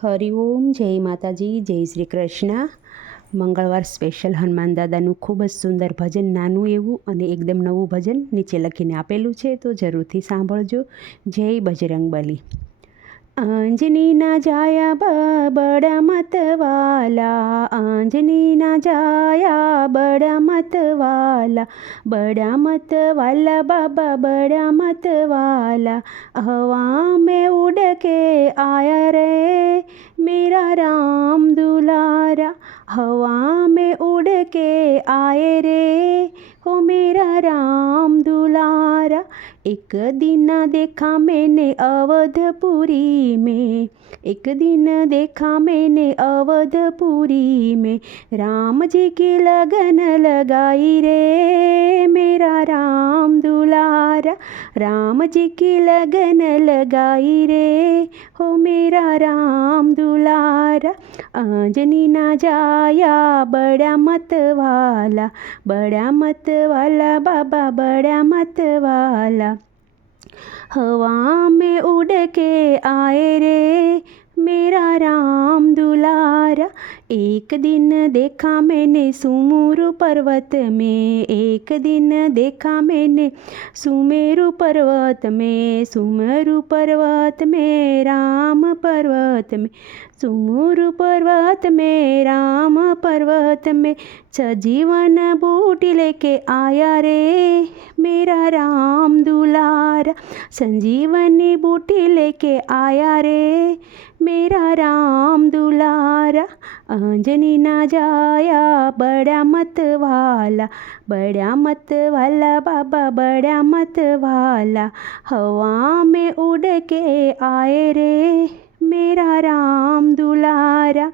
હરિઓમ, જય માતાજી, જય શ્રી કૃષ્ણ. મંગળવાર સ્પેશિયલ હનુમાન દાદાનું ખૂબ જ સુંદર ભજન, નાનું એવું અને એકદમ નવું ભજન નીચે લખીને આપેલું છે, તો જરૂરથી સાંભળજો. જય બજરંગબલી. આંજનીના જાયા બડા મતવાલા, આંજનીના જાયા બડા મતવાલા, બડા મતવાલા બાબા બડા મતવાલા. હવા में उड़ के आया रे मेरा राम दुलारा, हवा में उड़ के आए रे हो मेरा राम दुलारा. एक दिन देखा मैंने अवधपुरी में, एक दिन देखा मैंने अवधपुरी में, राम जी की लगन लगाई रे मेरा राम दुलारा, राम जी की लगन लगाई रे हो मेरा राम दुलारा. आंजनी ना जाया बड़ा मतवाला, बड़ा मतवाला बाबा बड़ा मतवाला. हवा में उड़ के आए रे मेरा राम दुलारा. एक दिन देखा मैंने सुमेरु पर्वत में, एक दिन देखा मैंने सुमेरु पर्वत में, सुमेरु पर्वत में राम पर्वत में, सुमेरु पर्वत में राम पर्वत में. सजीवन बूटी लेके आया रे मेरा राम दुलारा, संजीवनी बूटी लेके आया रे मेरा राम दुलारा. आंजनी ना जाया बड़ा मतवाला, बड़ा मतवाला बाबा बड़ा मतवाला. हवा में उड़ के आए रे मेरा राम दुलारा.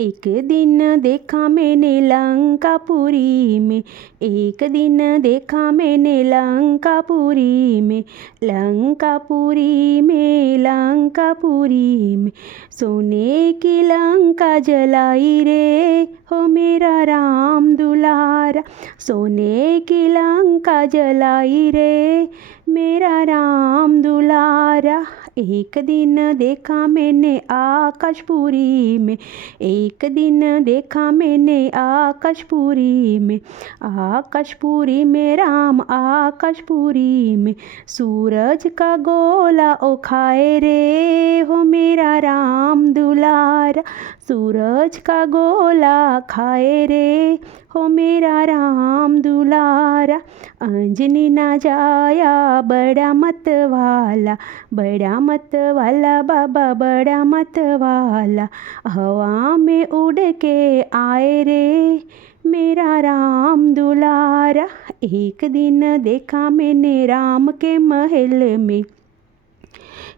एक दिन देखा मैंने लंकापुरी में, एक दिन देखा मैंने लंकापुरी में, लंकापुरी में, लंकापुरी में, सोने की लंका जलाई रे हो मेरा राम दुलारा, सोने की लंका जलाई रे मेरा राम दुलारा. एक दिन देखा मैंने आकाशपुरी में, एक दिन देखा मैंने आकाशपुरी में, आकाशपुरी में राम आकाशपुरी में, सूरज का गोला ओ खाए रे हो मेरा राम दुलारा, सूरज का गोला खाए रे हो मेरा राम दुलारा. अंजनी ना जाया बड़ा मतवाला, बड़ा मतवाला बाबा बड़ा मतवाला. हवा में उड़ के आए रे मेरा राम दुलारा. एक दिन देखा मैंने राम के महल में,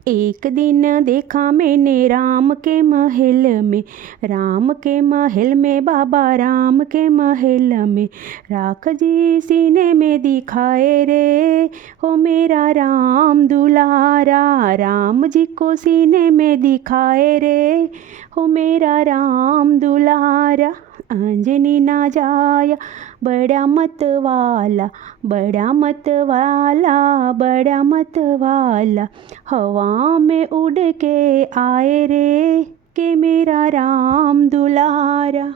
एक दिन देखा मैंने राम के महल में, राम के महल में बाबा राम के महल में, राख जी सीने में दिखाए रे हो मेरा राम दुलारा, राम जी को सीने में दिखाए रे हो मेरा राम दुलारा. अंजनी ना जाया बड़ा मतवाला, बड़ा मतवाला, बड़ा मतवाला. हवा में उड़ के आए रे के मेरा राम दुलारा.